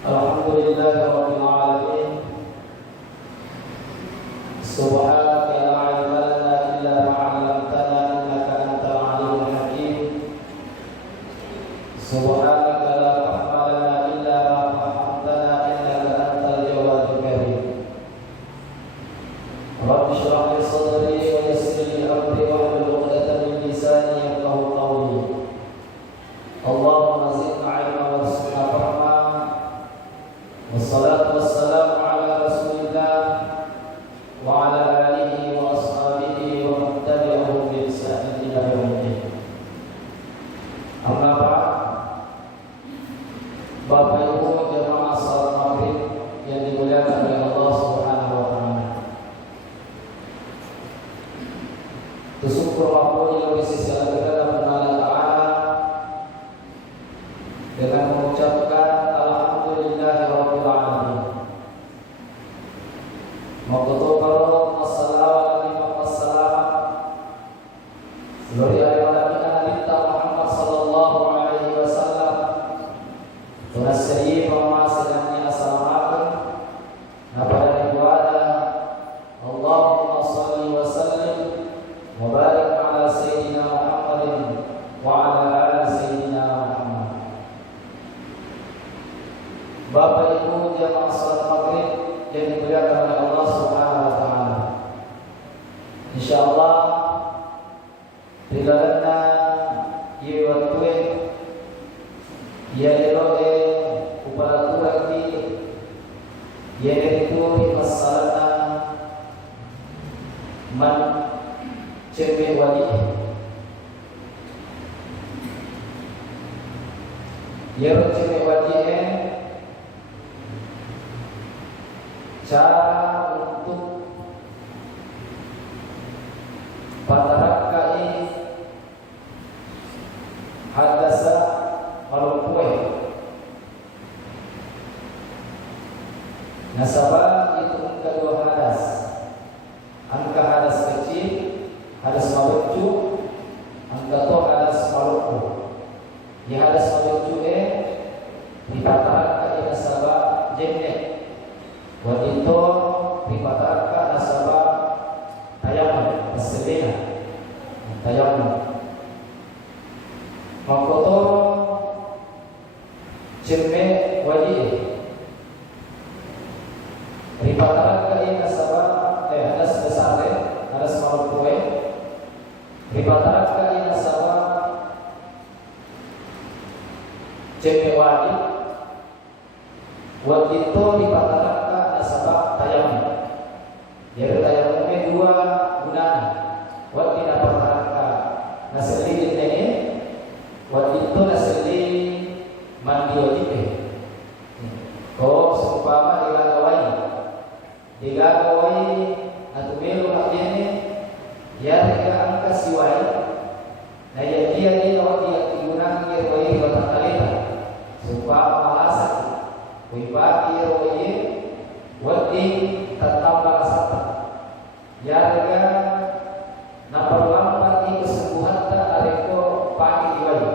Alhamdulillahirabbil alamin. Subhanaka la ilma lana illa ma 'allamtana innaka antal alimul hakim. Subhanaka la fahma lana illa ma fahhamtana innaka antal jawadul karim. Rabbi shrah li sadri wa yassir li amri wahlul 'uqdatam min lisani yafqahu qawli. Allahumma zidna 'ilman warzuqna fahma. Wassalatu wassalamu ala Rasulillah wa ala alihi wa ashabihi wa man tabi'ahum bi ihsanin ila yaumil din. Amma ba'd. Bapak Ibu jamaah salat Maghrib yang dimuliakan oleh Allah Subhanahu wa taala. Bersyukur apapun yang di sisi Allah Taala dengan mengucapkan alhamdulillahirabbil alamin. Maqtubarat wassalatu wassalam Lori alamin Nabi Muhammad sallallahu alaihi wasallam. Tunasyi pemasalannya assalamualaikum. Napada ibadah Allahumma shalli wa sallim wa barik ala sayyidina Muhammadin wa ala ali sayyidina Muhammad. Bapak Ibu jamaah salat Maghrib yang dimuliakan oleh Allah Subhanahu wa taala. Insyaallah dilalana ye waktu ya eroe uparatura ki ye itu pasalana man ceme wali ye ceme wali cara untuk patarakai hadasa malukue nasabah itu angka dua hadas, angka hadas kecil hadas malucu, angka to hadas maluku. Di hadas malucu dipatarakai nasabah jenne. Wadito dipatarkan nasabah tayamum keselina tayamum makotor ceme wajib dipatarkan nasabah hadas besar hadas malukue dipatarkan nasabah ceme wajib wadito dipatarkan nasabah tayamum. Jadi tayamumnya dua gunanya. Wat tidak pertaraka nasli ini, wat itu nasli mandi wajib. Kau seumpama digagawai atau melu haknya ya mereka angka siwai. Nah ya dia kalau dia digunakan kewai batang kalita seumpama alasan wibaki kewai wadi tetap satu. Jaga naperlambat kesembuhan tak areko pagi diwai.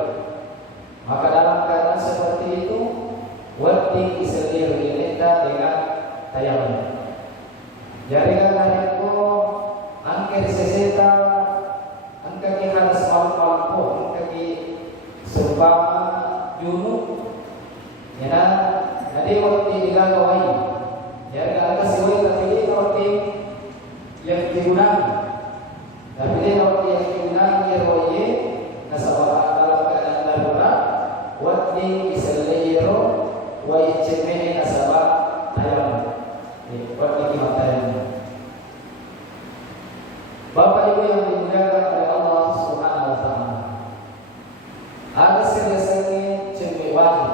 Maka dalam keadaan seperti itu wadi iselir kita dengan tayamum. Jaga areko angker seseta angka ki hadas malu angka ki seumpama junub. Ya, jadi wadi digagawai. Ya, ada sesuai tapi roti yang digunakan. Tapi dia roti yang digunakan ya roti nasabah dalam keadaan darurat. Wadi iselero wa ijme nasabah tayamum. Wadi kimat tayamum. Bapak Ibu yang dimuliakan oleh Allah Subhanahu wa taala. Ada biasanya ceme wajib.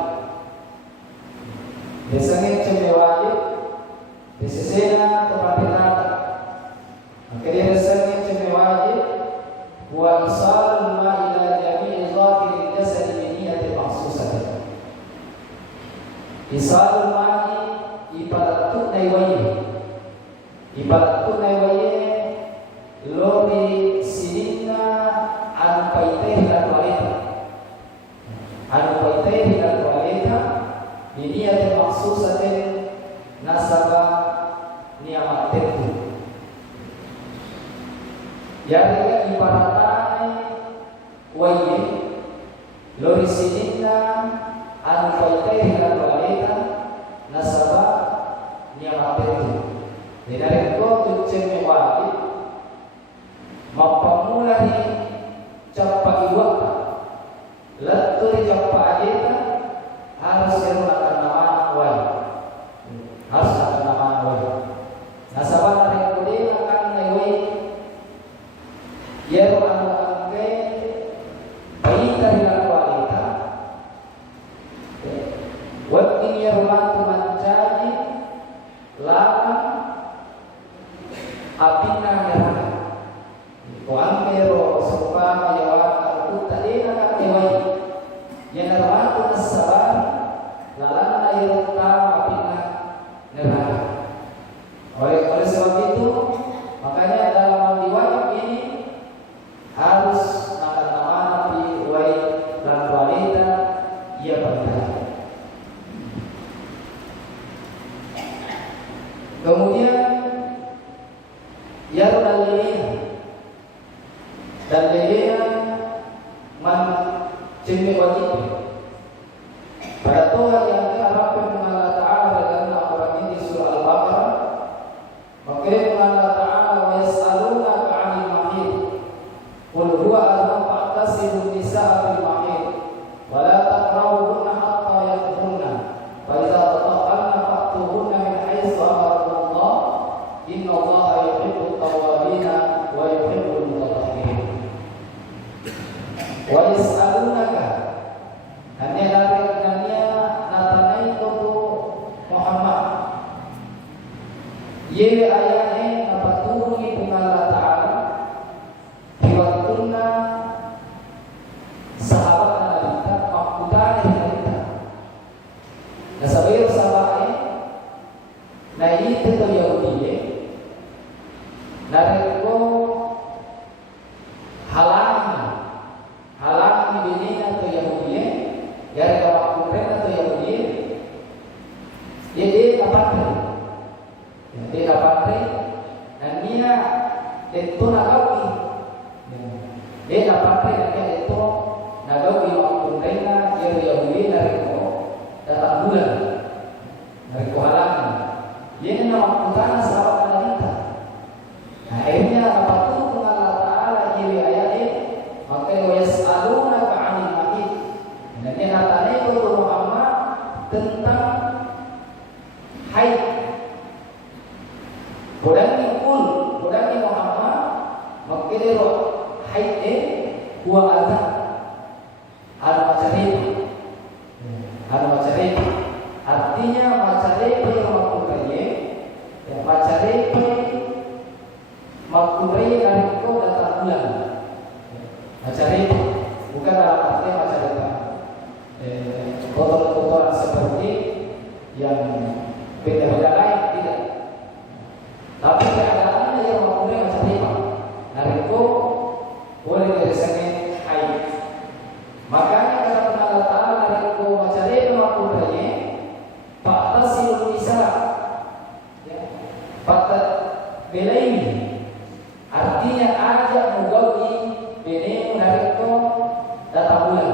Biasanya ceme wajib disesena kepatirata. Akhirnya dasarnya ceme wajib wa isal ma ila jami'i dhahiri jasad bi niyyati makhsusah. Isal ma ibarat tunai waye. Ibarat tunai waye lori sinina an paiteh dan walita. An paiteh dan walita biniyatin maksusatin nasaba ni'mat itu. Yaitu ibaratane waye lorisinina an faitai dan walita nasaba ni'mat itu. Dari ko tucen wajib mapamulani cappa iwaka laturi cappa ajeta harus menggunakan nama wai, harus menggunakan nama wai. Nasabah dari kode akan wai, ia akan ke bayi dari wanita. Waktu ia rumah mencari lama apina neraka. Kuang pero supa mayawan aku tadi akan wai. Yang neraka nasabar lalan air apina neraka. Oleh sebab itu makanya dalam diwajib ini harus akan nama Nabi wai dan wanita ia benar. Kemudian ya dan lelena man cembe wajib pada Tuhan yang diharapkan Allah Ta'ala dalam Al-Quran ini surah Al-Baqarah. Maka Allah Ta'ala wa yas'alunaka 'anil mahid qul huwa adhan fa'tasilu nisaa bil mahid wa la taqrabuhunna hatta yatahharna fa idza tatahharna fa'tuhunna min haitsu amarakumullah innallaha yuhibbut tawwabina wa yuhibbul mutatahhirin. Wa yas'alunaka hanya lareknya natanai kutu Muhammad ye ayatnya apa turuni Allah Ta'ala diwaktunna sahabat analita makudane analita na sabayo sabae na ite to Yahudiye na reko halangi binina to Yahudiye yari kamakudane to Yahudiye ye de kapatri dia dapat dan dia itu nagawi dia dapat dan dia itu nagawi waktu mereka dia Yahudi dari ko datang bulan dari ko halangan dia nama waktu tanah sahabat analita. Nah akhirnya apa tuh Allah Ta'ala jadi ayat ini maka yas'alunaka 'anil mahid dan dia natanya itu Muhammad tentang haid. Kodani Muhammad makilero haide huwa adha al-macarib artinya macarib yang makurai dari kau datang bulan macarib bukan dalam arti macarib kotoran-kotoran seperti yang beda-beda lain tidak. Tapi keadaannya yang mempunyai macam lima. Nariko boleh dirisannya haid. Makanya kata Allah Ta'ala nariko macam lima mempunyai fa'tasilun nisa. Fa'tat belaini. Artinya ajak mugawi bene nariko datang bulan.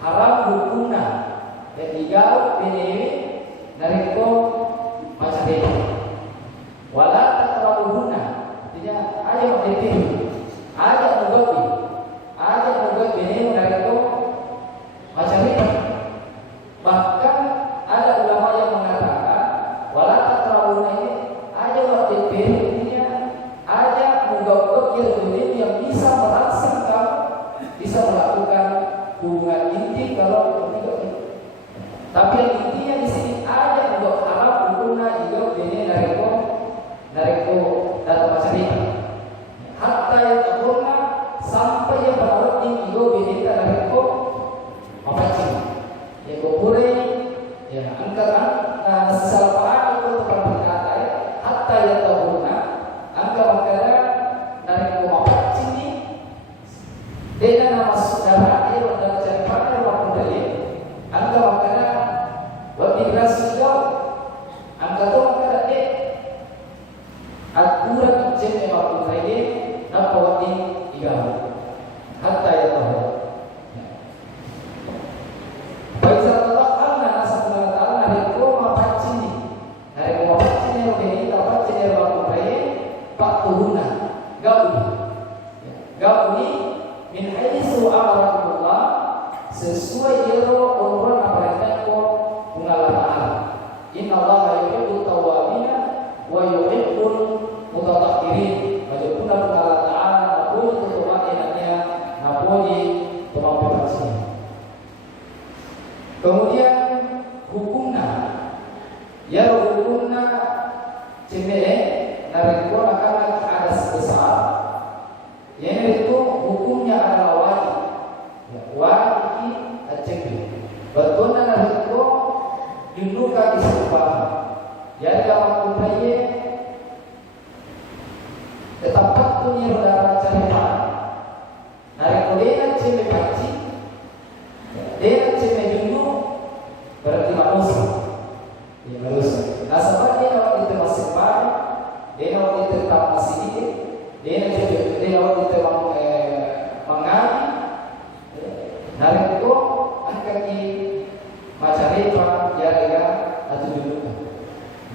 Haram hukumna. Ketiga bene nariko macam lima. Wala taqrabuhunna artinya ada menghitung ada mugabi ini mereka macam ini. Bahkan ada ulama yang mengatakan wala taqrabuhunna ini ada menghitung artinya ada mugabi yang bisa merasakan bisa melakukan hubungan intim kalau tidak. Tapi yang intinya di sini ada mugabi haram hukumnya juga ini nareko dalam macam ini hatta yang sempurna sampai yang berarti iyo binita nareko apa sih ya kupure ya angkatan salapaan itu tempat berkata hatta yang sempurna angka makanya nareko apa sih dengan nama saudara dia sudah cari partner waktu dari angka makanya waktu migrasi jauh, angka tu angka ada aturan jen yang aku tadi, nak wati igam, hatta ya tahu. Baik Allah Allah nasab Allah hari ko mapacin ni, hari ko mapacin ni orang ini dapat jen yang aku tadi, pak tuhuna, gauni min hadisu amarakumullah sesuai jero umur apa ko Allah Ta'ala. Inna Allah yuhibbut tawwabina wa yuhibbul mutatahhirin. Wajibuna Allah Ta'ala napuni ketuhaanannya, napuni kemampuannya. Kemudian hukumna, ya hukumna cemele narikwa akan ada sebesar. Yang itu hukumnya adalah wajib. Wajib acekli. Betulnya narikwa junduka disebab jadi kalau kumpulannya tempat punya udara cerita hari kuliah ceme paci dia ceme jundu berarti manusia ya manusia nah sebab dia kalau itu masih baik dia kalau itu tetap masih hidup dia kalau itu mengaji hari itu akan di macaripa jaga atau jundukan.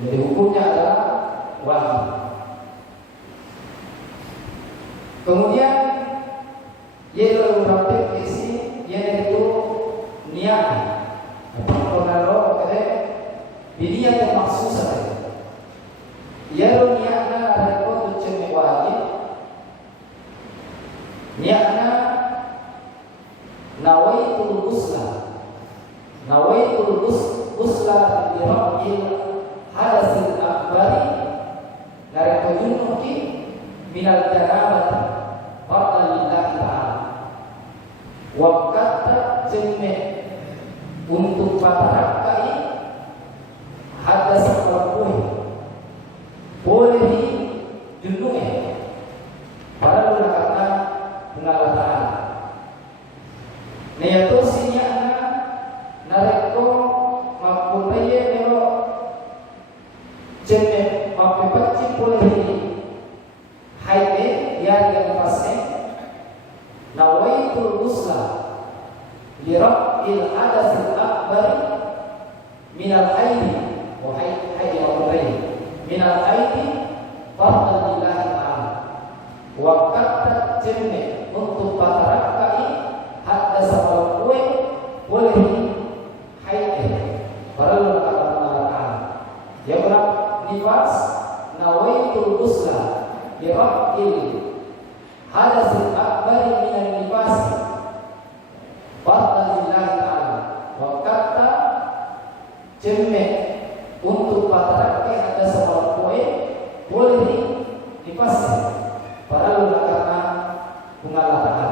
Jadi hukumnya adalah wajib. Kemudian yaitu berarti isi yaitu niat. Kalau ada niat yang maksus saja. Yaitu niatnya adalah untuk cuma wajib. Niatnya nawaitul ghusla. Nawaitul ghusla bi rabbil hadasil akbari dari tujunuki minal janabat fardhan lillahi ta'ala wa kata jemme untuk patarakai hadas al-kuih boleh di jundunya pada kata mengalah ta'ala niyatu sinyana nareko mapunaye melo jenne mapipacci polehini haide yang pasne nawaitul ghusla li rabbil hadasil akbar min al-haidi wa haidi mapunaye min al-haidi fardhan lillahi ta'ala wa kata jenne untuk patarakai hatta sabal kue boleh haid baru kata Allah yang berapa nifas nawaitul ghusla li rabbil hadasil akbar min an-nifas fardhan lillahi ta'ala wa kata jemme untuk patrake hatta sabal kue boleh nifas baru kata Allah Ta'ala.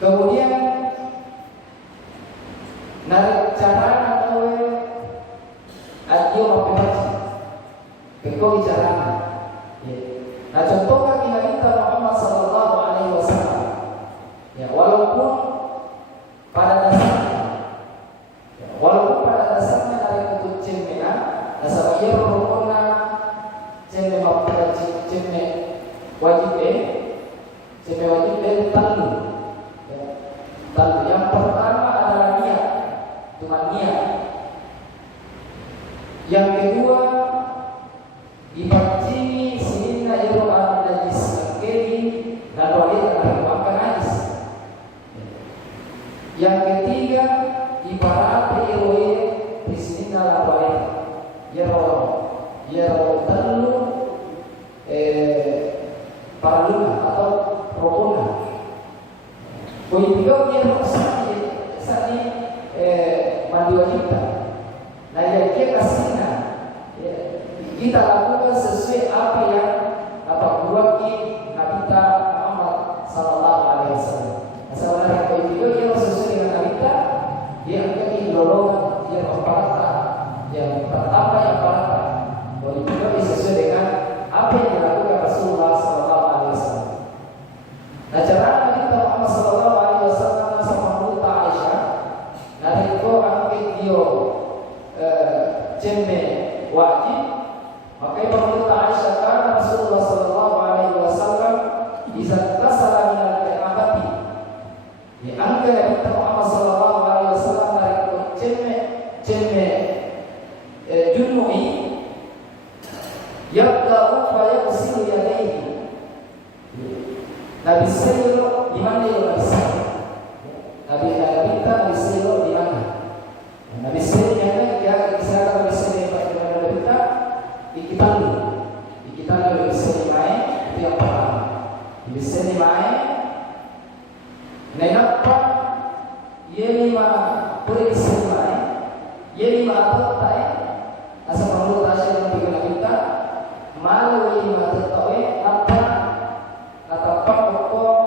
Kemudian narik cara atau adio mapepaci, kekau bicara. Nah contoh kaki Nabi Muhammad Sallallahu Alaihi Wasallam. Ya walaupun pada dasarnya narik untuk cemena, dasar ia berhubungan cemena mapepaci cemena wajib talu. Yang pertama adalah niat, cuma niat. Yang kedua dipacini sinina iru al-najis kiri dan wajib makan najis. Yang ketiga ibarat iru sinina la wajib yaro talu paraluna atau rokona. Kuipiga dia sani mandi wajibnya. Nah yang kita kasihnya kita lakukan sesuai apa yang buat Nabi Muhammad Sallallahu Alaihi Wasallam. Nah sebenarnya kuipiga dia sesuai dengan Nabi dia akan dilolong dia memparata yang pertama yang parata. Kuipiga dia sesuai dengan apa yang dilakukan Rasulullah Sallallahu Alaihi Wasallam. Nah cara Nabi Muhammad Sallallahu Alaihi Wasallam sama lima puri semai, lima totai, asa perlu tasya yang tiga kita, malu lima totai, apa kata pokok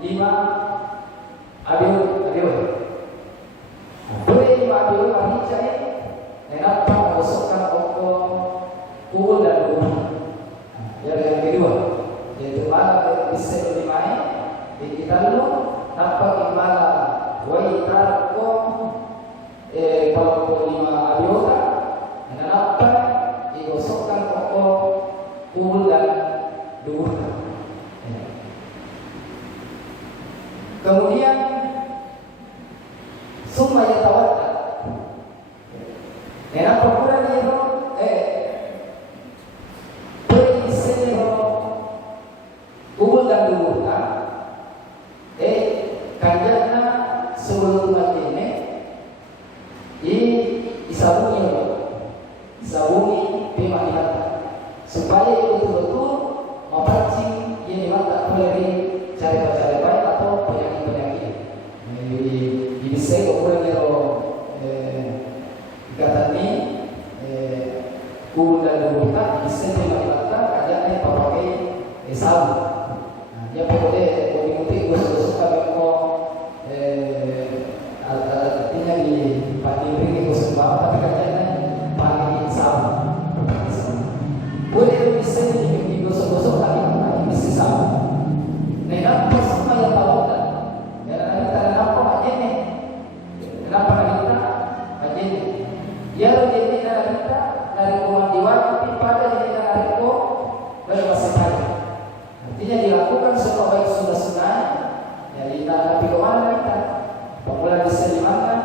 lima abiu, puri lima abiu kami cai, kenapa masukkan pokok kubur dan kubur, yang kedua, yaitu malu bisa lima di kita dulu, apa gimana? Waitar ko kalau lima abiota, kenapa digosokkan pokok kubur dan dubur. Kemudian summa yatawadda. Kenapa pura dia beriselo kubur dan dubur kanjana sebelum mati ini disabungi pima dimata supaya itu betul-betul mapancing yang dimata dari cara-cara atau penyakit-penyakit di bisa ukuran ikatan ini kubur dan dubur bisa pima dimata kanjana pakai sabun dia pokoknya mungkin gosok-gosok kalau artinya di pandiri gosok bawah tapi katanya pakai sabun boleh bisa digosok-gosok tapi bisa sabun nah apa semua yang tahu kan kita kenapa aja nih kenapa kita aja nih ya jadi kita dari kemandiwan tapi pada jadi dari kok bermasih artinya dilakukan semua baik sunnah-sunnah ya kita tapi kemana kita apabila bisa dimakan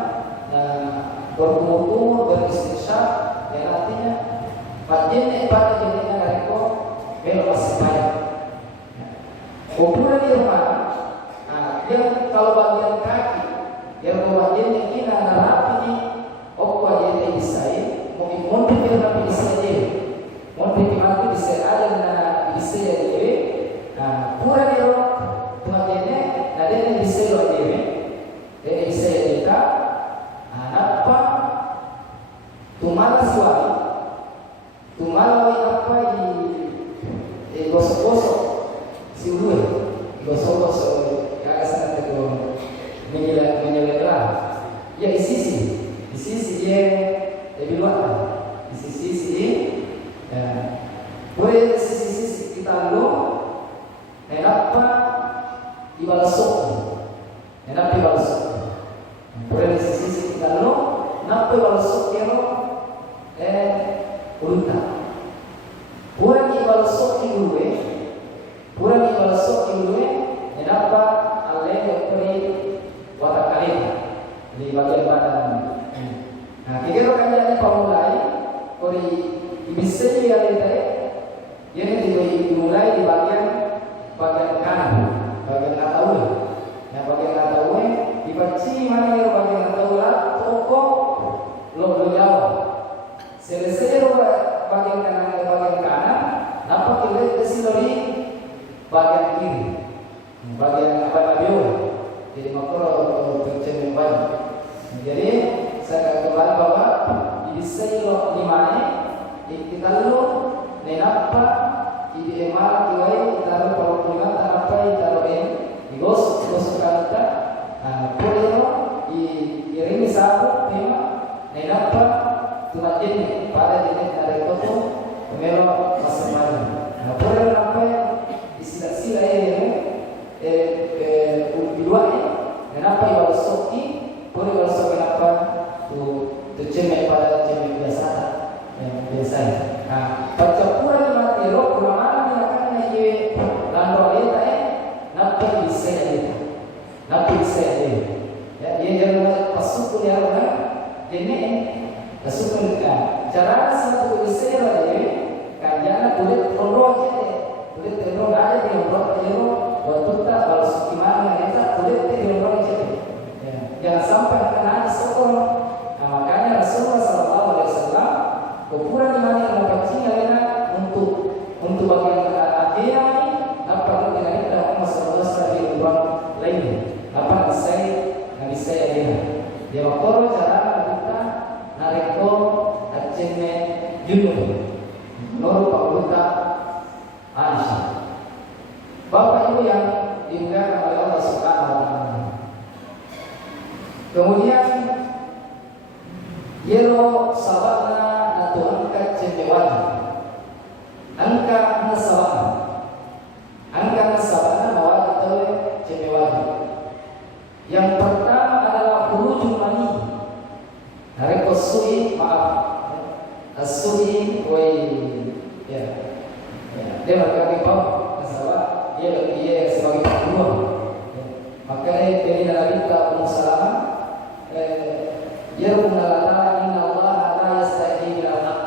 berkumur beristighfar ya artinya padanya pada jenisnya dari kok masih banyak kuburan di rumah dia kalau bagian kaki yang bagiannya kita rapi nih bagiannya bisa mungkin dia rapi bisa aja mungkin dimana bisa ada bisa jadi pura dia bagiannya dia bisa dia bisa kita apa tumala suami tumala apa di gosok-gosok si ulu gosok-gosok ya asal itu menyelah ya di sisi dia lebih luas di sisi boleh sisi kita lu kenapa dibalasok kenapa dibalasok boleh sisi kita lu kenapa dibalasok ya lo ulta boleh dibalasok dulu boleh dibalasok dulu kenapa alih dari watak kalian di bagian badan nah kira-kira kan jadi pemulai dari bisa yang ini dimulai di bagian kanan, bagian kataui. Nah, bagian kataui dibaci mana yang bagian kataui toko lo jauh. Selesai bagian kanan, nampak kita kesilori bagian kiri, bagian abiu. Jadi makro tercermin banyak. Jadi saya katakan bahwa bisa di mana kita lu nenapa di emal kiwai taruh perhubungan tanpa taruh digos kata polio iring sabu tema nenapa tumat ini pada jenis dari foto melo masing-masing polio apa istilah ini dua nenapa ibarat soki polio ibarat soki apa tu cemek pada cemek biasa yang biasa. Nah, percampuran mati roh kurang akan lagi landau itu nanti bisa ya dia jangan pasuk dia orang ini pasuk cara satu bisa lagi kan jangan kulit roh kulit roh ada di roh waktu tak kalau gimana kita kulit di roh jangan sampai kena sekolah. Makanya Rasulullah SAW ukuran iman yang mempercayai lainnya untuk bagian akhir ini apa dengan kita masalah dari ukuran lainnya apa bisa ini Dia makoro cara kita nariko acene judul Nurul Pakuta Aisyah. Bapak Ibu yang dimuliakan oleh Allah Subhanahu wa taala. Kemudian yelo sabana natu angka cemewani. Angka sabana mawadi tawe cemewani. Yang pertama adalah khurujul mani. Nareko sui maaf. As-sui ya. Dia berkata masalah dia sebagai peluang. Makanya dari Nabi Muhammad SAW dia mengatakan Inna Allah la yastahi bil haq.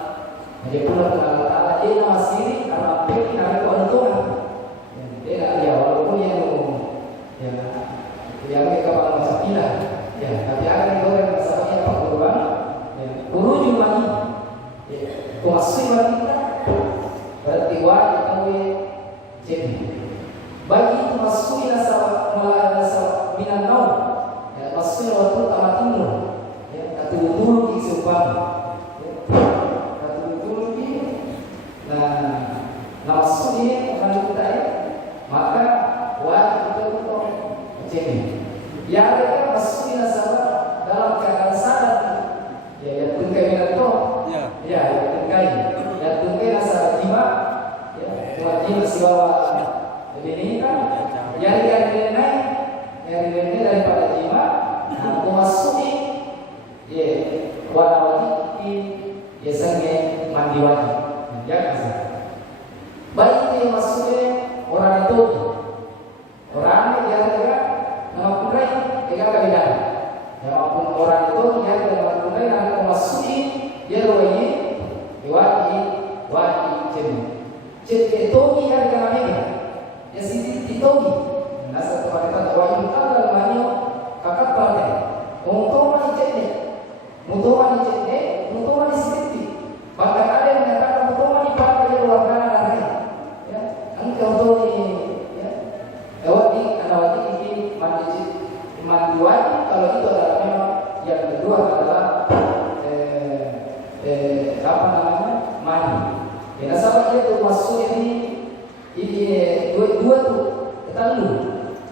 Dia pula mengatakan dia masih karena pilih Nabi Tuhan. Dia walaupun yang mereka bangsa pila. Tapi ada orang masalahnya apa kurban? Urujul mani. Kuasai wanita berarti wajib tahu jadi bagi itu masuk nasa minan nau masuk waktu tamat timur kata dulu di sepan kata dulu di masuk ini akan kita maka wajib itu jadi yang ada masuk nasa dalam keadaan sadar ya tungkai minat tu ya tungkai nasa jima wajib siwa ini kan yang daripada jima memasuki warna wajib biasanya mandi wajib baik yang masuknya orang itu orang yang nama kunai dengan kebedaan maupun orang itu yang nama kunai nanti memasuki dia wajib jadi togi yang dengan mereka ya sisi togi nasa tempat wajib kalau banyak kakak partai untuk mani sisi bahkan ada yang mengatakan untuk mani partai yang luar biasa ya angka untuk ini ya wajib ini mandi wajib kalau itu adalah memang yang kedua adalah apa namanya mani. Ya sahabat itu masuk ini dua tuh ketemu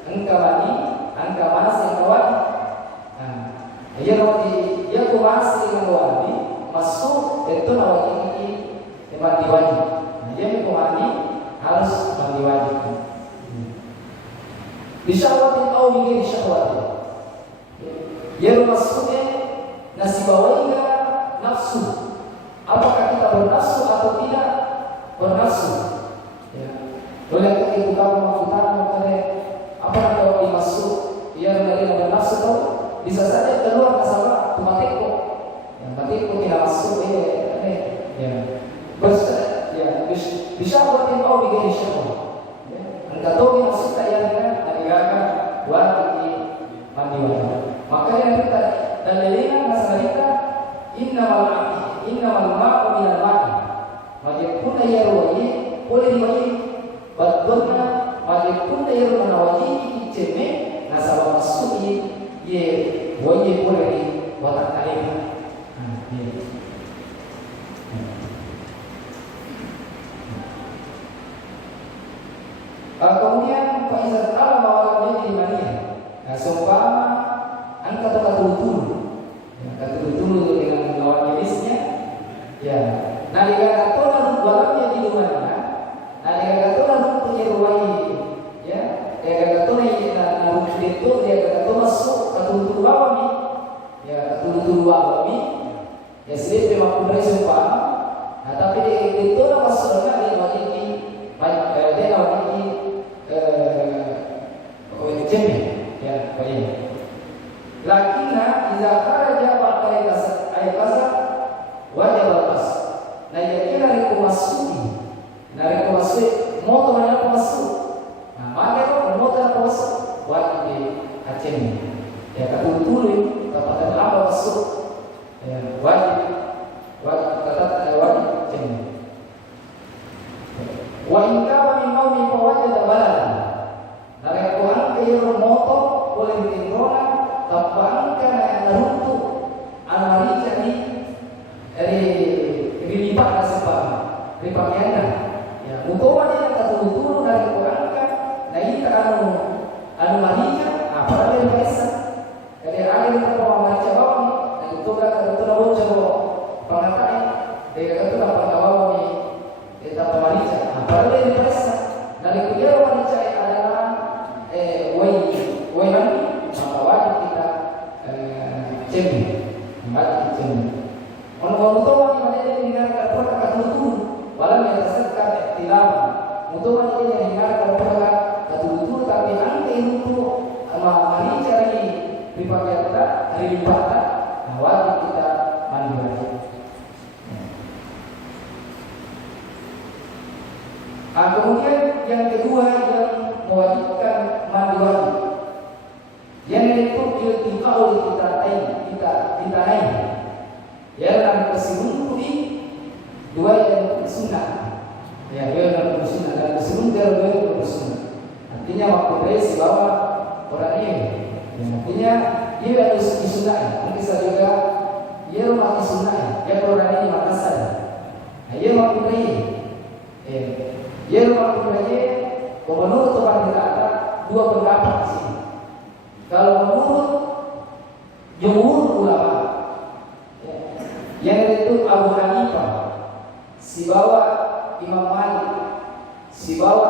angka mani, angka manas yang wajib. Ya roti ya kumas yang wajib masuk itu wajib ini mandi wajib. Dia mandi harus mandi wajib. Bisyawatin au bikin bisyawatin. Ya masuknya nasi bawainya nafsu. Apakah kita bernafsu atau tidak bernafsu? Ya. Boleh kita buka apa kalau dimasuk yang dari bernafsu tahu bisa saja keluar masalah tumateko. Yang mateko tidak masuk bisa buatin mau bikin syahwat. Enggak tahu masuk kayak negara wajib mandi wajib. Makanya kita dalilnya masalah kita innamal ma'u minal ma'i majibuna yarwayi boleh diwayi batbuna majibuna yarwana waji iceme nasabah masuki ye wayi boleh di watak kalimah kemudian Faizat Allah mawalnya di mana seumpama angka dulu dengan lawan jenisnya ya nalika katola walamnya di rumahnya nalika katola punya ruwai ya nalika katola naruk itu dia katola masuk katulul wawami ya katulul wawami ya sih memang kumpulan sumpah nah tapi itu masuknya dia wajib dia wajib jemi ya baik lakinna idza kharaja ba'da ayqasa wajib lepas. Nah yakina rekomasi. Nah rekomasi moto mana masuk. Nah maka itu moto masuk wajib aceh. Ya katulul dapat apa masuk. Ya wajib kata wajib aceh. Wa in kana min naumi fa wajada baladan. Nah rekomasi moto boleh ditinggona Tapan karena yang berpakaian. Ya, mukawa dia kata turun dari Quran kan, nah ini anu marica, apa dia biasa. Jadi ada yang terbawa marica bawah ni, dan itu kan itu dah bocor pengatai, dia kata dapat bawah ni, dia dapat marica, apa dia biasa. Dari dia marica adalah wai mandi, maka wajib kita cemil, wajib cemil. Kalau mukawa ni mana dia dengar kata turun. Walau yang tersekat tilawah, untuk ini yang dengar perkara betul tapi nanti itu mari cari dipakai kita hari lipat, wajib kita mandi wajib. Kemudian yang kedua yang mewajibkan mandi wajib, yang itu iltiqaul kita naik, yang dalam kesimpulan dua yang sunnah, ya dua yang sunnah dan keseluruhan dua yang sunnah. Artinya waktu dari bawa orang ini, ya, artinya dia harus disunai. Mungkin saya juga dia rumah disunai. Ya orang ini Makassar, nah, dia waktu dari, dia rumah dari. Menurut Tuhan kita ada dua pendapat di sini. Kalau menurut jumhur ulama, yang itu Abu Hanifah, si bawa Imam Malik, si bawa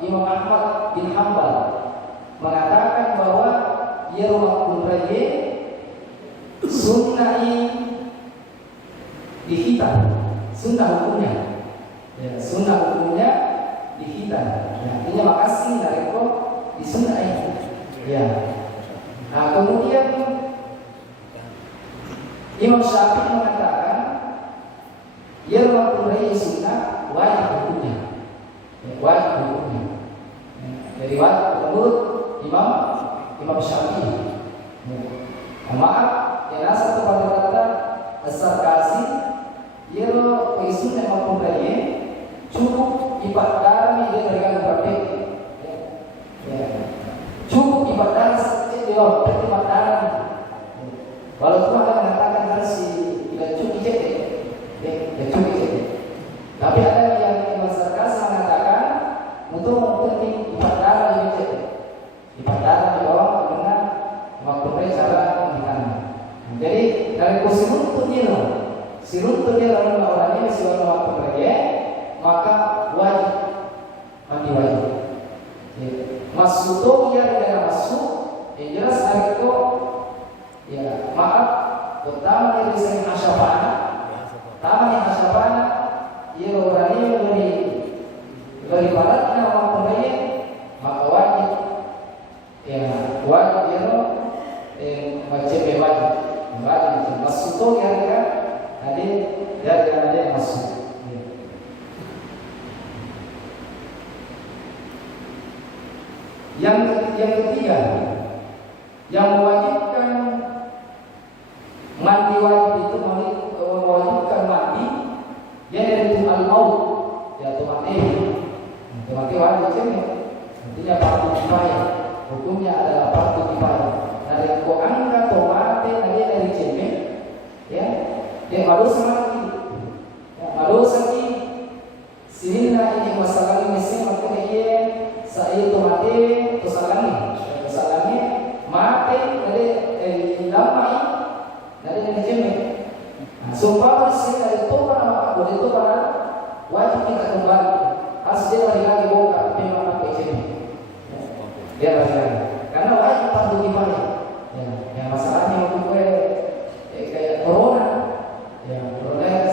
Imam Ahmad bin Hanbal mengatakan bahwa Yarumul Raya sunnah dihitam, sunnah hukumnya, ya, sunnah hukumnya dihitam. Ya, artinya makasih dari kok di sunnah ini. Ya. Nah, kemudian Imam Syafi'i mengatakan Yarumul Raya sunnah wajib hukumnya, ya, wajib hukumnya. Ya, jadi wajib menurut Imam Syafi'i. Ya. Maaf, yang asal kepada kata As-Sarkazi, Yero sunnah maupun Raya cukup ibadah dia berikan berbeda. Ya. Ya. Cukup ibadah sedikit dia ibadah. Walaupun ada mengatakan harus tidak cukup jadi. Ya cukup jadi. Tapi ada yang Sarkas mengatakan untuk penting ibadah lebih jadi. Ibadah di bawah dengan waktu cara menghitangnya. Jadi dari sirut dia lalu orangnya siapa waktu kerja, maka wajib mandi wajib. Masuk dia tidak masuk, yang jelas hari itu ya maaf, pertama dia bisa asyafana, ia orangnya dari baratnya waktu kerja, maka wajib ya wajib dia wajib masuk dia kan ada dia masuk. Yang ketiga yang mewajibkan mandi wajib itu mewajibkan mandi yaitu al-maut, yaitu mati wajib ini artinya fardu kifayah, hukumnya adalah fardu kifayah. Dari ko angka to mati dari ceme ya dia madosa mati ya madosa ki sinina ini masalah ini makanya dia saya itu mati salami mati dari damai dari ceme. Sumpah sih dari topan apa boleh topan wajib kita kembali harus dia lagi bongkar memang pakai ceme dia lagi karena wajib fardu kifayah. Ya masalahnya waktu gue kayak corona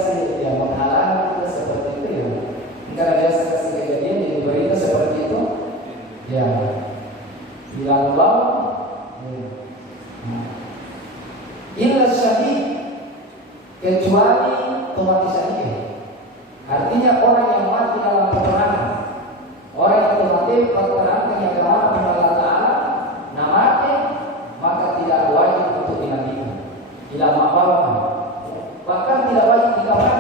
sih ya menghalangi kita seperti itu ya. Enggak ada kasih kejadian di berita seperti itu ya bilang Allah illa syahid kecuali mati syahid, artinya orang yang mati dalam peperangan, orang yang mati peperangan yang agama Allah Ta'ala mati maka tidak wajib untuk dimandikan bila mabawang, bahkan tidak wajib dikafan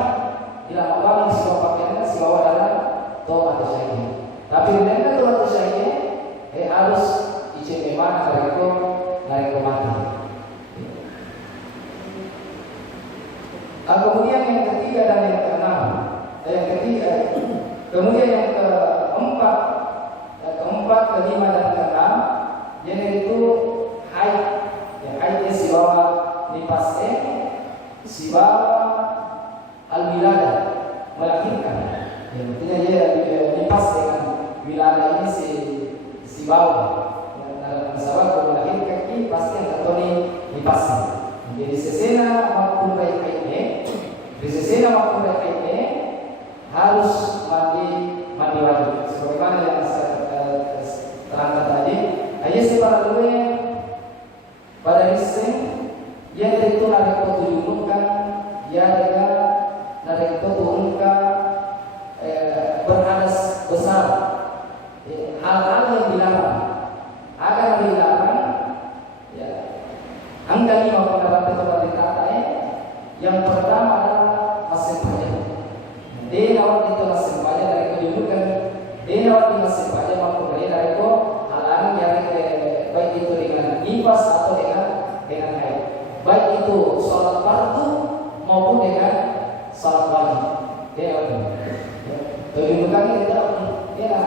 bila mabawang sebuah pakaiannya sebawa dalam toa atau syahid. Tapi mereka toa atau syahid harus dicek mana dari mati. Kemudian yang ketiga dan yang keenam Yang ketiga, kemudian yang keempat, kelima dan keenam, yaitu haid. Ya, haid sibawa nifas sibawa al-wiladah, melahirkan. Ya, artinya dia nifas dengan wiladah ini sibawa. Ya, dalam masalah melahirkan ini pasti yang tertoni nifasnya. Jadi sesena maupun baik haidnya, di sesena maupun baik haidnya harus mandi wajib. Sebagaimana yang saya terangkan tadi, hanya separuhnya pada Islam yang itu narik tunjukkan, ya dengan narik tunjukkan berhadas besar, hal-hal yang dilarang, agar dilarang, ya. Angka 5 pendapat tempat dikatakan, yang pertama adalah masih pajak. Dia awal itu masih pajak dari kedudukan, dia awal itu masih pajak maupun dari itu halangan yang baik itu dengan nifas atau dengan haid, baik itu sholat fardu maupun dengan sholat wajib. Dia awal itu kedudukannya kita, dia.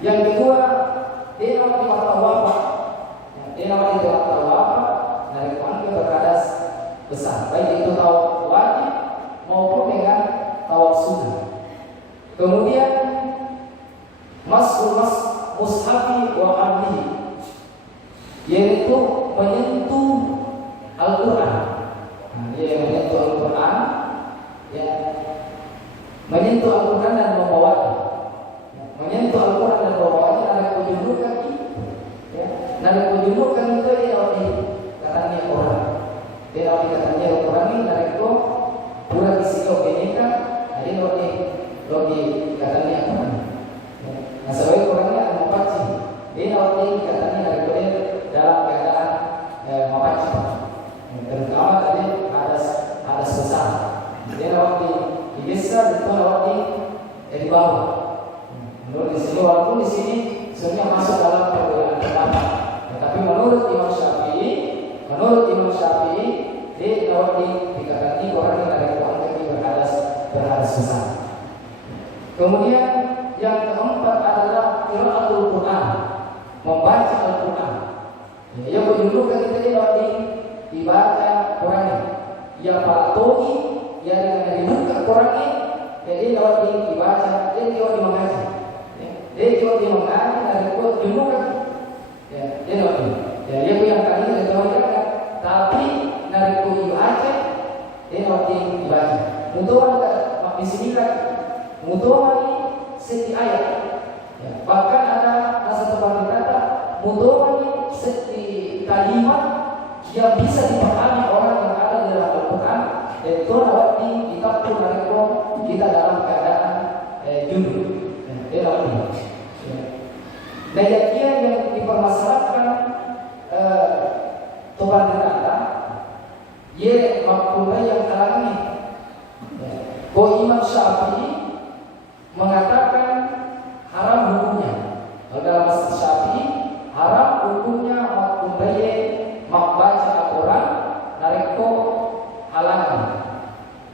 Yang kedua, dia awal itu waktu wafat, dia awal itu waktu wafat dari kuantum berhadas besar, baik itu tawaf wajib maupun dengan tawaf sunnah. Kemudian mushafi wa ardihi, yaitu menyentuh Al-Quran. Dia menyentuh Al-Quran, ya, menyentuh Al-Quran dan membawanya. Menyentuh Al-Quran dan membawanya dari ujung kaki, ya, dari ujung kaki itu dia katanya orang. Dia katanya Al-Quran ini dari itu pura kisah okenika, jadi logi katanya Al-Quran. Nah, sebagai orangnya membaca, dia katanya dari itu dalam keadaan membaca. Terutama tadi ada besar. Dia digeser itu di bawah. Menurut di sini, walaupun di sini sebenarnya masuk dalam perbedaan pendapat, tetapi menurut Imam Syafi'i, dia dikatakan orang yang dari Quran kaki berhadas besar. Kemudian yang keempat adalah qiraatul Quran, membaca Al-Quran. Yang menunjukkan kita dibaca Qurannya. Yang patogi yang dibuka Qurannya, jadi kalau dibaca, dia juga dimengaji. Dia juga dimengaji dari Quran dibuka. Ya, dia yang kali ini dibaca, tapi dari Quran dibaca, dia dibaca. Mutuan di sini kan, mutuan ini seti ayat. Ya, bahkan ada satu kata mutuan ini seti kalimat yang bisa dipahami orang yang ada di dalam Al-Quran. Dan itu adalah di kitab pun mereka kita dalam keadaan judul. Dia dalam ini. Nah, yang dipermasalahkan Tuhan berkata, ye makulai yang kalangan ini. Imam Syafi'i mengatakan haram hukumnya. Kalau dalam mazhab Syafi'i haram hukumnya makulai membaca Al-Quran nareko halangan.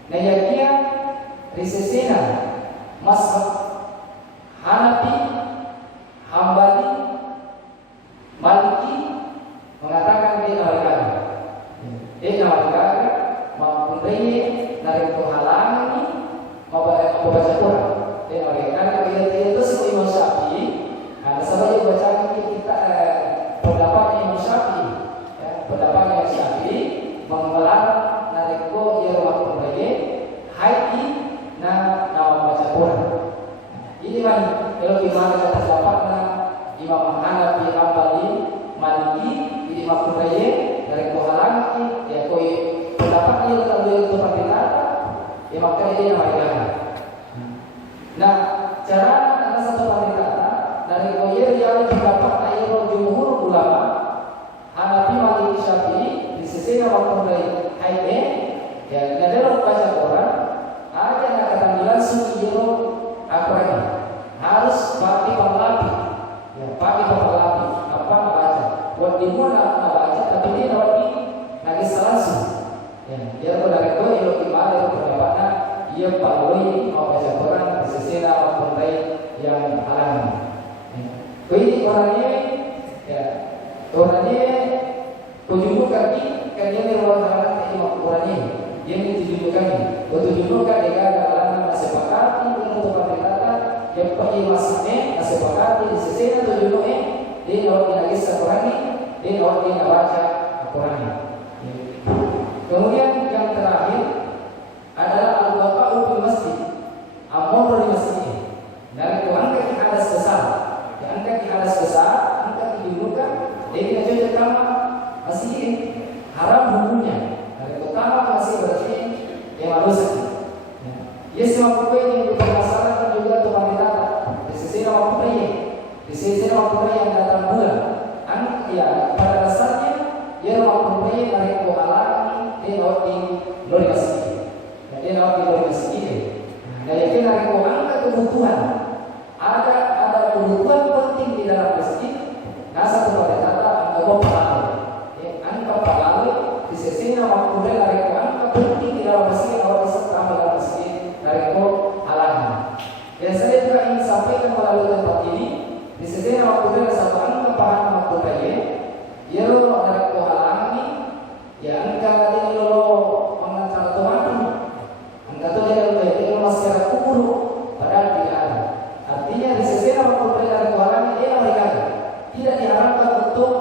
Nah, dia risesena mazhab Hanafi, Hambali, Maliki mengatakan dia nawarkan. Dia nawarkan mempunyai nareko halangan ini membaca Quran. Dia nawarkan kalau itu seperti Imam Syafi'i. Nah, sebagai bacaan kita pendapat Imam Syafi'i, ya, pendapat Imam Syafi'i melarang nareko yang mempunyai haid na membaca Quran. Ini kan kalau gimana kata pendapatnya Imam Hanafi, Hambali, Maliki, ini mempunyai dari kohalangi, ya koi pendapatnya kalau itu pakai kata, ya maka dia nawarkan. Nah, cara ada satu pakai kata dari koi yang pendapat ayat jumhur ulama Hanafi, Maliki, Syafi'i di sisi mempunyai haid, ya dalam baca Quran ada yang kata langsung jiro Al-Quran harus pakai pemelapi, ya pakai pemelapi apa baca. Buat dimana baca, tapi dia dapat lagi langsung. Ya, dia kalau dari itu ilmu gimana pendapatnya ia paloi apa jagoran sesena apa yang alami. Jadi orangnya ya orangnya tunjuk kaki kalian yang luar sana ini orangnya yang ditunjukkan tunjukkan dengan dalam sepakati untuk perintah yang pergi masuknya sepakati di sesena tunjuknya di awal lagi sekurangnya di awal dia baca Al-Quran. Kemudian yang terakhir adalah al-waqa'u fil masjid, amal di masjid. Dari angkat di hadas besar, diangkat di hadas besar, angkat di muka, dia cocok sama masjid haram hukumnya. Dari pertama masih berarti yang manusia. Ya semua pokoknya yang dipermasalahkan juga Tuhan kita. Di sisi nama pokoknya, di sisi nama pokoknya yang datang bulan. Ya pada dasarnya dia mempunyai dari kehalangan dia di lori masjid. Dia di lori masjid. Dan yakin dari kehalangan kebutuhan ada kebutuhan penting di dalam masjid. Nah satu pada kata angka pahala. Angka pahala di sisi nama mempunyai dari kehalangan penting di dalam masjid atau serta dalam masjid dari kehalangan. Dan saya juga ingin sampaikan melalui tempat ini di sisi nama mempunyai satu angka pahala ya lo ada kehalangan ya angka ini lo mengantar Tuhan angka itu dia masyarakat kubur padahal tidak ada. Artinya di sisi nama mempunyai kehalangan dia mereka tidak diharapkan untuk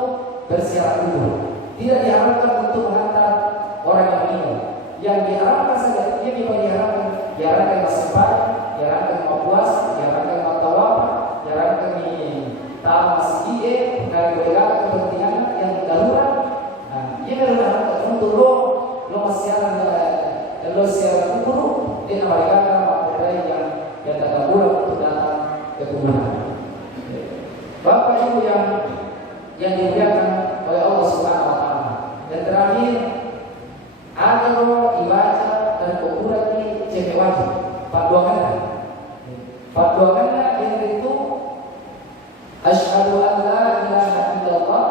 bersiarat kubur, tidak diharapkan untuk mengantar orang yang meninggal. Yang diharapkan saja dia diharapkan masifat, diharapkan puas, diharapkan tawaf, diharapkan tamas masjid dari beberapa kepentingan yang darurat. Nah, ini adalah untuk lo lo siaran kubur di mereka mereka yang datang untuk datang ke kuburan. Bapak Ibu yang dimuliakan oleh Allah Subhanahu Wa Taala. Dan terakhir ada lo ibadah dan kuburan ini cewek wajib. Paduakannya yang itu asyhadu an la ilaha illallah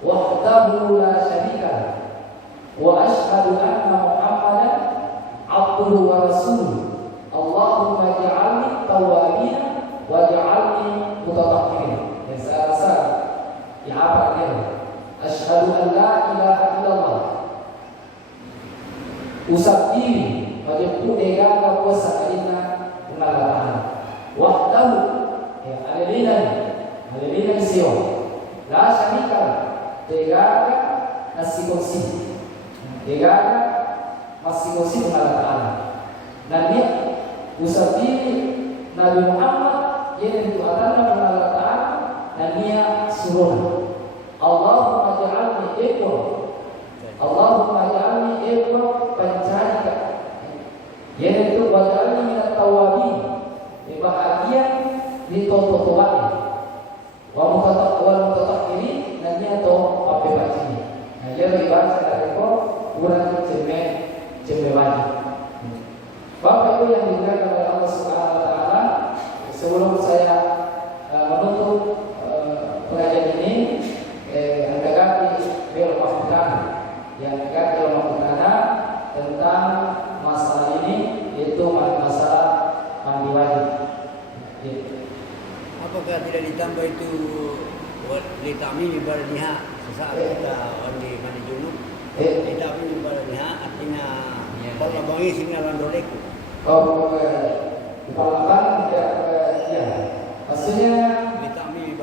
wahdahu la syarika wa asyhadu anna Muhammadan abduhu wa rasuluh. Allahumma ja'alni tawwabin wa ja'alni mutatahhirin. Dan saya rasa ya apa dia? Asyhadu an la ilaha illallah. Usap diri wajib udega puasa kalina Allah wahdahu ya alilina sio la syarika tegaga nasikosi tegaga masikosi dengan Allah Taala. Dan dia usabili Nabi Muhammad yang dituatana dengan Allah Taala dan dia suruh Allahumma ja'alni ikwa pancarika yang itu waja'alni minat tawabin bahagia di toto-toani wa mutatahhirin dan dia to apa bacanya. Nah jadi baca dari ko kurang ceme wajib. Bapak Ibu yang dimuliakan oleh Allah Subhanahu Wa Taala, sebelum saya menutup pengajian ini, agak beliau maafkan tentang masalah ini, yaitu masalah mandi wajib. Apakah tidak ditambah itu ditamim ibadahnya sesaat kita mandi junub? Ditamim ibadahnya artinya kalau bangi sinyal landoleku. Kalau dipalakan ya maksudnya ditamim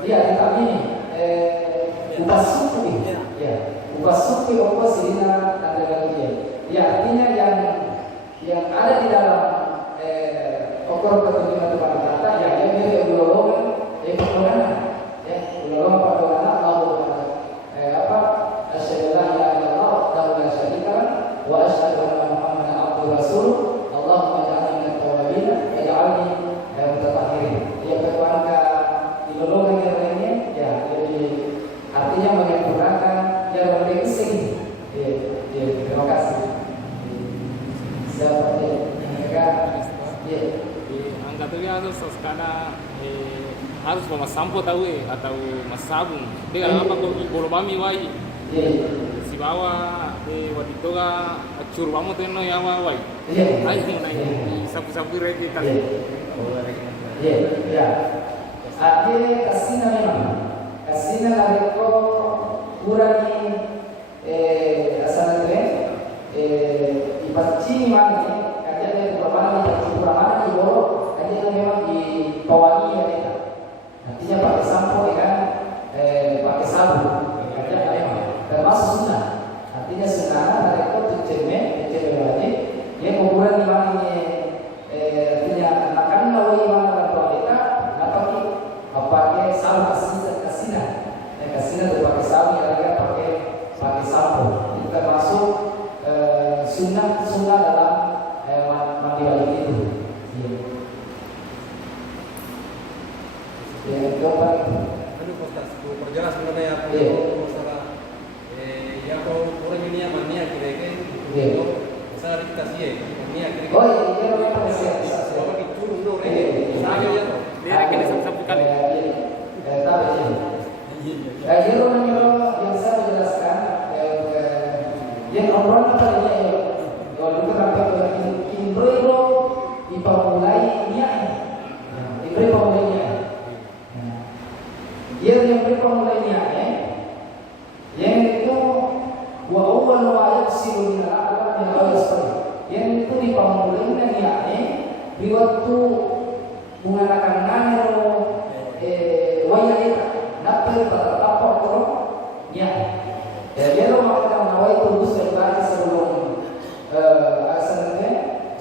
upasuki ya upasuki apa sihina ada dia ya artinya yang ada di dalam okor ketujuan Tuhan kata ya yang mirip ulolongan perkenalan ya ulolongan perkenalan lalu asyhadu an la ilaha illallah wa la syarika lahu wa asyhadu anna Muhammadan abduhu wa rasuluh. Allahumma ja'alni minat tawabin wa ja'alni mutatahhirin. Ya ketuanka ulolongan yang lainnya ya jadi artinya menyempurnakan yang lebih sing. Terima kasih. Seperti mereka angkatnya harus sekarang harus mas sampo tahu atau mas sabun. Dia apa kok bolobami wai. Si bawa waditoga Curu kamu tuh no ya wai. Iya. Ayo mau naik sapu-sapu reki tadi. Iya, iya. Akhirnya kasina memang. Kasina nareko kurani asal ipaci mana ni? Kajian yang berapa mana di bawah? Kajian memang di pawani ya kita. Artinya pakai sampo kan, pakai sabun. Kajian memang termasuk sunnah. Artinya sunnah nareko tujuannya lagi. Yang kuburan di mana ni? Artinya akan lawan mana pakai sabun kasina itu pakai sabun ya pakai sabun itu termasuk sunnah dalam mandi wajib itu. Ya, coba. Ustaz, perjelas mengenai apa masalah yang orang ini yang mania kira-kira masalah kita sih mania kira-kira. Oh iya, memang siap. Kalau dicurung dong, saya Dia kena sapu-sapu kali. Jadi yang saya jelaskan yang orang katanya kalau itu sampai Imbro dipamulai niatnya, Imbro pamulai niatnya. Dia yang pamulai niatnya, yang itu wa awal wa yaksilu min al-aqwal yang awal sekali. Yang itu dipamulai niatnya di waktu mengatakan nano wayalita napel pada apa itu ya dia mengatakan nawai itu sebagai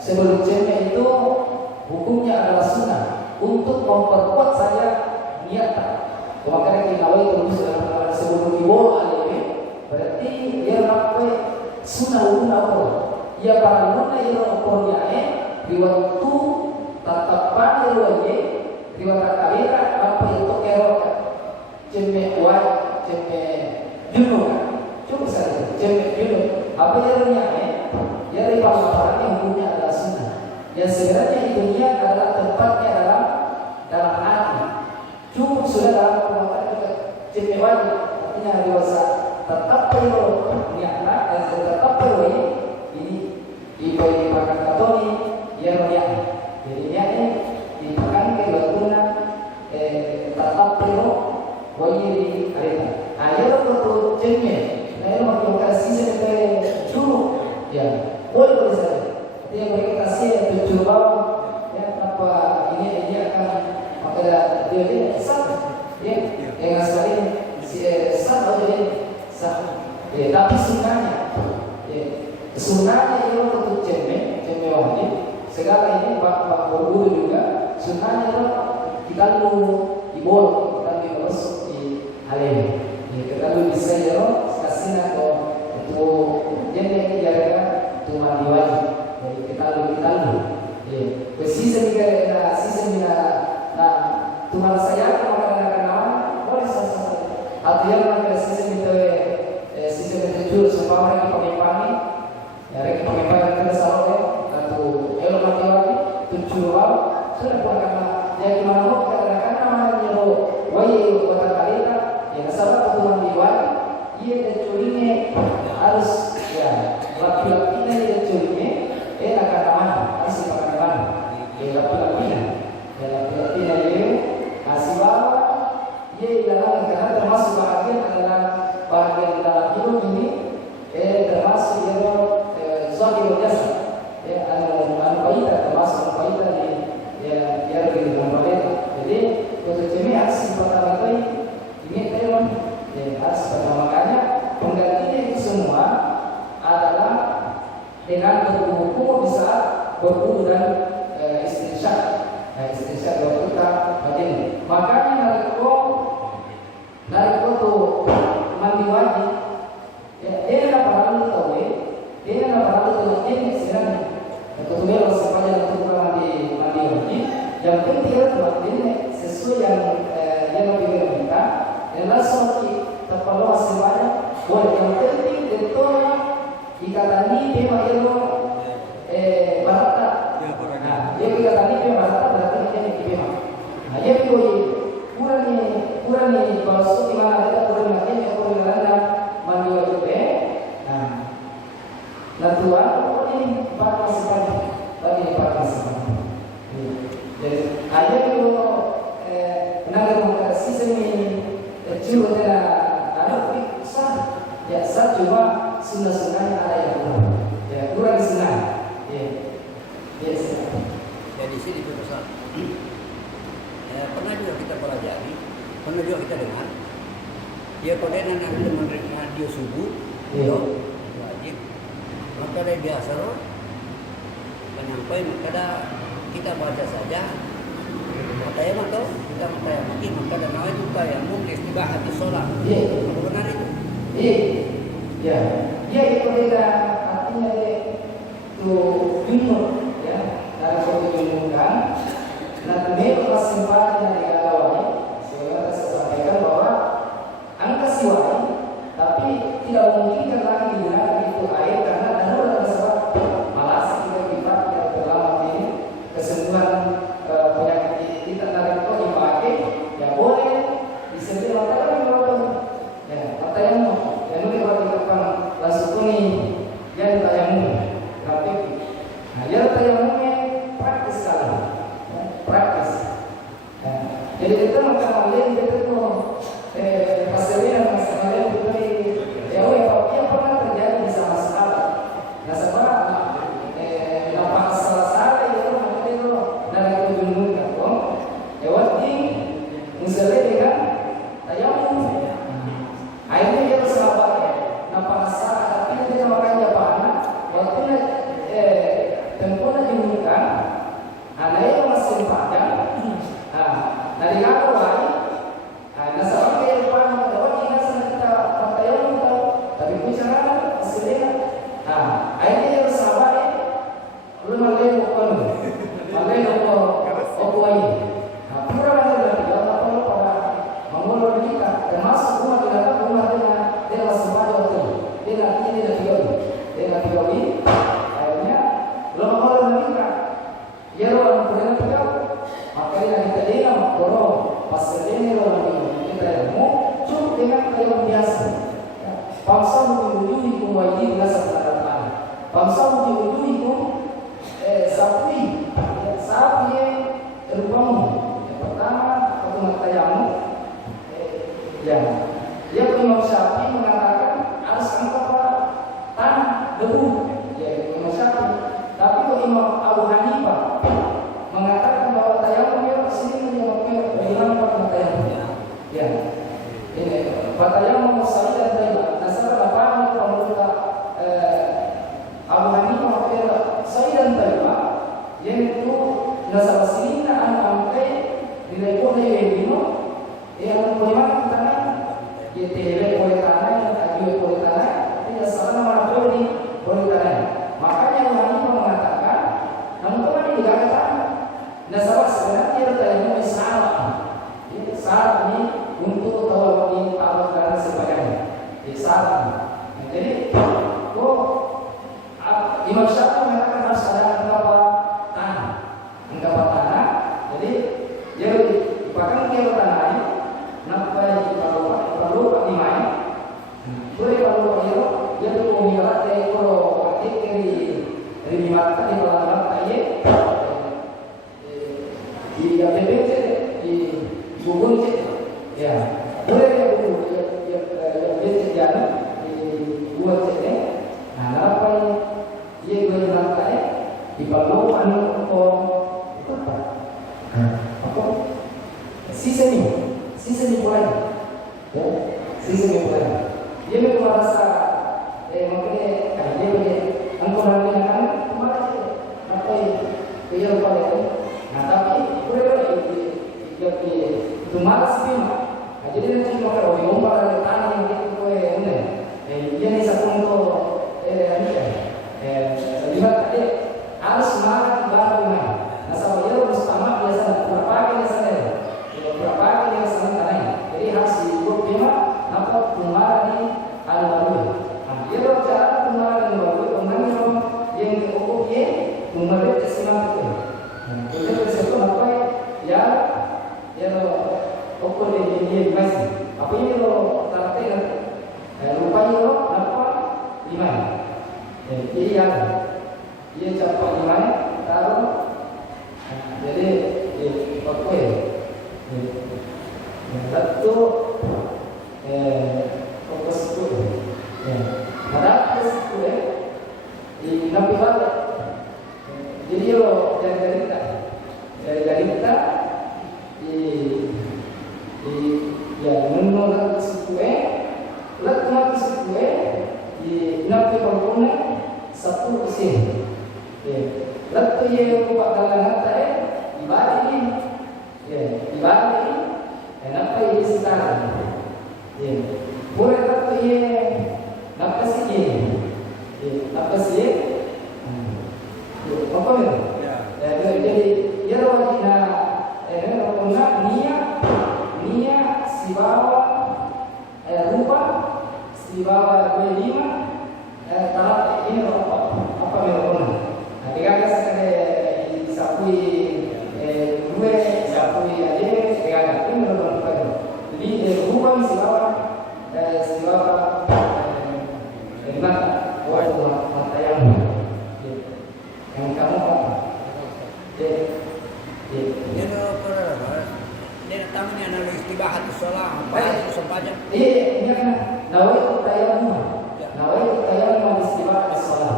sebelum jemaah itu hukumnya adalah sunnah untuk memperkuat saya niatan. Makanya kita nawai itu sebelum dibawa alih berarti dia sampai sunnah hukum apa? Ia paraluna ia ukurnya di waktu tatapan ilmunya riwayat kabira apa itu kerok jeme waj jeme junuk cukup saja jeme junuk apa ilmunya ya dari pemaparan yang hukumnya adalah sunnah yang sebenarnya itu niat adalah tempatnya dalam hati cukup sudah dalam pemaparan juga jeme waj artinya dewasa tetap perlu niatlah dan tetap perlu ini dipakai katoni yang niat. Jadi niatnya dipakai ke batuna tetap perlu wajib ada. Ayat itu jemme. Nah, waktu kasih sampai dulu ya boleh saja. Dia beri kasih itu coba ya apa ini akan maka dia sah ya dengan sekali sah atau sah. Ya tapi sunnahnya sunnahnya itu untuk jemme wajib. Segala ini bak berwudu juga sunnahnya itu kita lu ibol kita lu masuk di alim kita lu bisa ya kasih atau itu jadi jaga itu mandi wajib jadi kita lu sisa nah Tuhan saya mengatakan boleh sah artinya mereka sisa itu jujur supaya mereka pengimpangi ya mereka pengimpangi kita selalu kalau mati lagi tujuh sudah bukan karena yang dimana kadang-kadang namanya wajib kota kalita yang salah keturunan diwajib ia tercurinya harus ya laki-lakinya dia tercurinya akan aman harus dipakai aman laki-lakinya dia kasih bawa ia dalam karena termasuk bagian adalah bagian dalam hidup ini termasuk dia zahir jasa termasuk faida dia lebih memperoleh. Jadi untuk jemaah pertama kali ini terima harus pertama makanya penggantinya itu semua adalah dengan berwudu bisa berwudu dan istinsyaq. Istinsyaq berputar batin. Makanya nariko tu mandi wajib. Dia nak perlu tahu dia nak perlu tahu ini sebenarnya. Kemudian sepanjang itu mandi wajib, yang penting adalah ini sesuai yang lebih kita. Dan langsung kita perlu semuanya. Yang penting itu ikatan ini memang ilmu barata. Nah, dia ikatan ini barata berarti ini memang. Nah, jadi kurang ini kalau sudah mana ada kurang lagi kurang ada mandi wajib. Nah, Natuan ini pakai sekali, bagi pakai sekali. Jadi ayat itu nak sisa ini cuma ada sah, ya sah cuma sunnah-sunnahnya ada yang kurang, ya kurang sunnah, ya sunnah. Jadi di sini Ustaz. Pernah juga kita pelajari, pernah juga kita dengar. Ya pada anak menerima dia subuh, wajib. Maka dia biasa penyampaian, maka kita baca saja. Makanya atau kita makanya makin maka dan awal juga yang mungkin istibah hati sholat. Apa benar itu? Iya itu beda artinya itu bingung ya dalam suatu bingungan. Nah kemudian kesempatan dari agawai sehingga saya sampaikan bahwa angka siwai tapi tidak memungkinkan lagi digunakan itu air karena darurat tersebut malas kita terlambat ini kesembuhan penyakit kita tarik itu dipakai ya boleh disebut mata ya mata yang mungkin kalau dikatakan langsung ini dia ditayangmu tapi nah dia tayangmu praktis sekali praktis jadi kita makan lain kita tuh hasilnya masalah yang diberi ya pernah terjadi di sama sekali nah sebab nampak salah itu mungkin itu dari kebingungan kan ya waktu misalnya dengan tayamum akhirnya dia bersahabat ya nampak salah tapi dia makan Jepang waktu tempurna dimulakan anaknya masih panjang dari awal nasabah kayak Jepang dapat ingat kita tayamum tapi bicara hasilnya akhirnya dia bersahabat ya belum ada yang bukan pura ada tidak perlu pada mengulur kita termasuk rumah tidak rumah dia masih pada waktu dia tidak tinggal akhirnya belum mengulur kita dia orang punya tinggal makanya kita dia korong pas ini orang kita mau cukup dengan kayak biasa bangsa menjadi wajib biasa beradaban bangsa menjadi sapi terbangun yang pertama waktu matayamu dia Imam Syafi'i mengatakan harus angkat tanah debu ya Imam Syafi'i tapi kalau Imam Abu Hanifah mengatakan bahwa tayammum dia sini dia bagaimana pakai tayammum ya ini tayammum sa'idan tayyiban nasab apa kalau kita Abu Hanifah mengatakan sa'idan tayyiban yaitu nasab sini amkai nilai kode yang yang bagaimana tanah ya tele kode tanah yang tadi kode tanah tidak salah mana kode tanah makanya Abu Hanifah mengatakan namun kemana dikatakan nasab sebenarnya tayammum syarat ini untuk tawaf di awal dan sebagainya syarat jadi Imam Syafi'i mengatakan harus ada anggapan tanah jadi dia bahkan dia tanah ini nampak kalau dimain boleh kalau dia tuh mengira kalau aktif dari mata di dalam air di BBT di Google ya boleh dia BBT jalan di buat ini nah apa dia berlantai di bawah sisa ni mulai ya sisa ni mulai dia memang merasa makanya dia punya angkuran dengan kemarin apa dia lupa itu nah tapi boleh dia itu malas sih jadi nanti cuma kalau ngomong pada tanah yang itu dia ni satu untuk lihat tadi harus semangat Jadi yang dia capai dimana taruh. Jadi pakai satu fokus itu. Ada fokus itu di nabi balik. Jadi lo dari garita ya menolak sesuai lakukan sesuai di nabi berguna satu usia lalu ye buat kalangan saya dibalik ini kenapa ye sekarang boleh lalu ye napa sih apa ni? Jadi ya wajibnya niat si bawa rupa si bawa lima taraf ini apa mereka? Nanti kan sekali disapui dua disapui aja dengan ini mereka. Jadi rupa si bawa lima wajib mata yang kamu apa? Dia tamu ni anak istibahat solat apa itu sempaja. Ini kan nawai tayammum istibahat solat.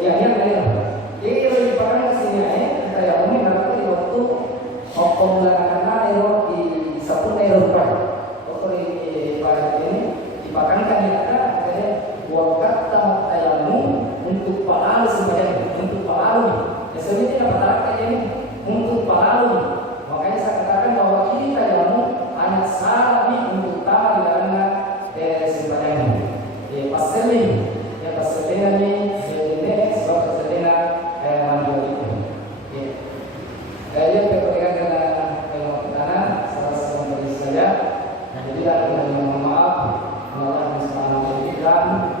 Yang lain. Jadi kalau dipakai sini tayammum ini nanti waktu hukum belakangnya di satu rupa. Waktu di pada ini dipakai kan ada waktu tayammum untuk pahala sembahyang untuk pahala. Sebenarnya tidak berarti ini untuk pahala. Makanya saya katakan bahwa ini tayammum hanya salah untuk tahu karena sembahyang. Paselin ini sebab paselin mandiri. Dia berpegang dengan tanah salah satu saja. Jadi kita mohon maaf Allah Subhanahu wa taala.